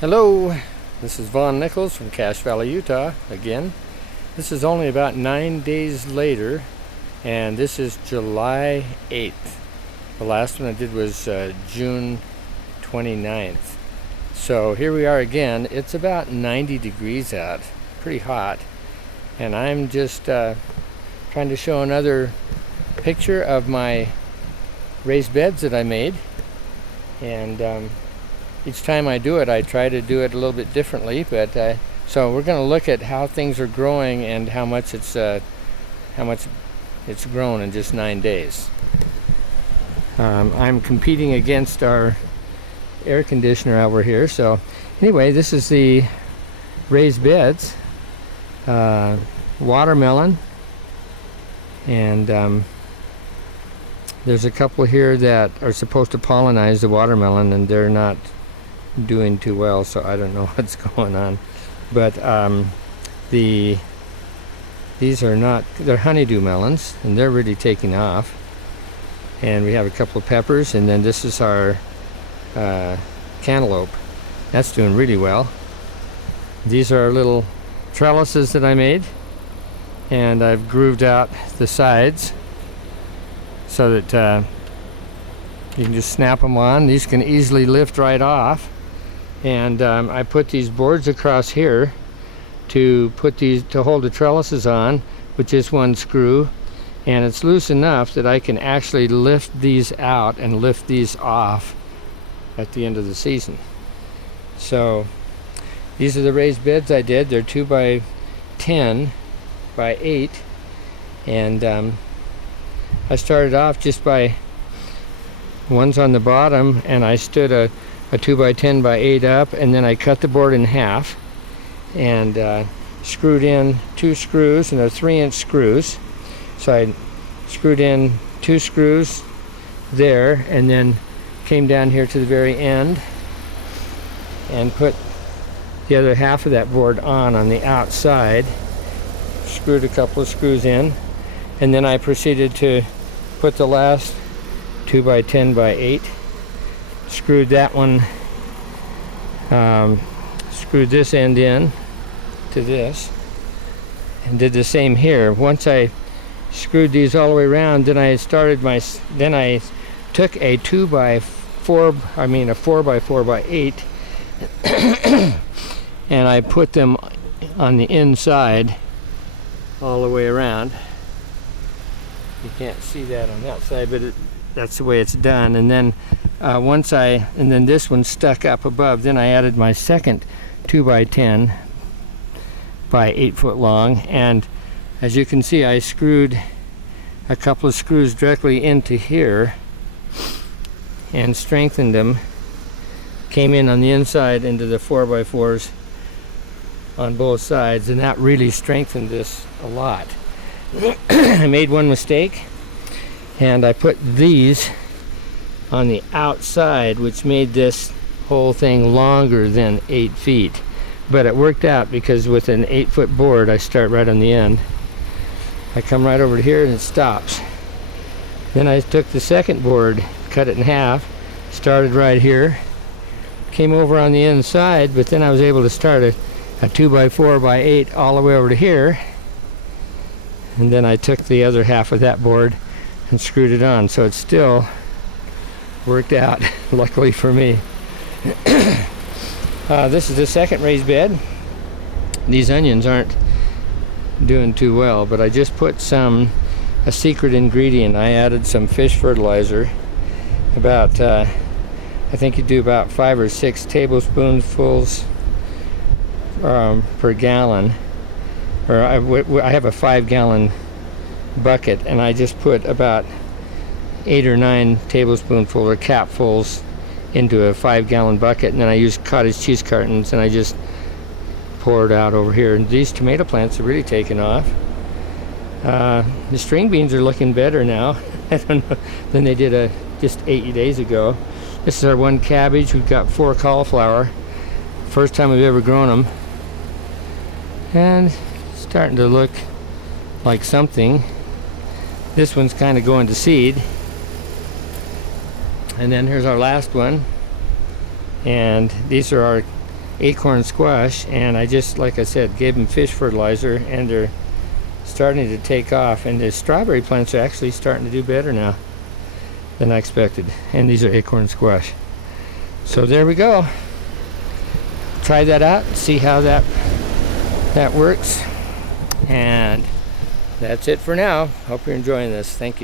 Hello, this is Vaughn Nichols from Cache Valley, Utah again. This is only about 9 days later, and this is July 8th. The last one I did was June 29th. So here we are again. It's about 90 degrees out, pretty hot, and I'm just trying to show another picture of my raised beds that I made. And each time I do it, I try to do it a little bit differently. But so we're going to look at how things are growing and how much it's grown in just 9 days. I'm competing against our air conditioner over here. So anyway, this is the raised beds, watermelon, and there's a couple here that are supposed to pollinize the watermelon, and they're not doing too well, so I don't know what's going on. But these are not, they're honeydew melons, and they're really taking off. And we have a couple of peppers, and then this is our cantaloupe. That's doing really well. These are our little trellises that I made, and I've grooved out the sides so that you can just snap them on. These can easily lift right off. And I put these boards across here to hold the trellises on with just one screw, and it's loose enough that I can actually lift these out and lift these off at the end of the season. So these are the raised beds I did. They're 2 by 10 by 8, and I started off just by ones on the bottom, and I stood a 2 by 10 by 8 up, and then I cut the board in half and screwed in 2 screws, and they're 3-inch screws. So I screwed in 2 screws there, and then came down here to the very end and put the other half of that board on the outside, screwed a couple of screws in, and then I proceeded to put the last 2 by 10 by 8, screwed that one, screwed this end in to this, and did the same here. Once I screwed these all the way around, then I took a 4 by 4 by 8 and I put them on the inside all the way around. You can't see that on that side, but that's the way it's done. And then then this one stuck up above. Then I added my second 2 by 10 by 8 foot long, and as you can see, I screwed a couple of screws directly into here and strengthened them. Came in on the inside into the 4 by 4s on both sides, and that really strengthened this a lot. I made one mistake, and I put these on the outside, which made this whole thing longer than 8 feet. But it worked out, because with an 8-foot board, I start right on the end. I come right over here and it stops. Then I took the second board, cut it in half, started right here, came over on the inside, but then I was able to start a 2 by 4 by 8 all the way over to here. And then I took the other half of that board and screwed it on, so it still worked out, luckily for me. This is the second raised bed. These onions aren't doing too well, but I just put a secret ingredient. I added some fish fertilizer, about I think you do about 5 or 6 tablespoonfuls per gallon. Or I have a 5-gallon bucket, and I just put about 8 or 9 tablespoonful or capfuls into a 5-gallon bucket, and then I use cottage cheese cartons, and I just pour it out over here. And these tomato plants are really taking off. The string beans are looking better now I don't know, than they did just 8 days ago. This is our one cabbage. We've got 4 cauliflower. First time we've ever grown them, and starting to look like something. This one's kind of going to seed. And then here's our last one. And these are our acorn squash, and I just, like I said, gave them fish fertilizer, and they're starting to take off, and the strawberry plants are actually starting to do better now than I expected. And these are acorn squash. So there we go. Try that out, see how that works. And that's it for now. Hope you're enjoying this. Thank you.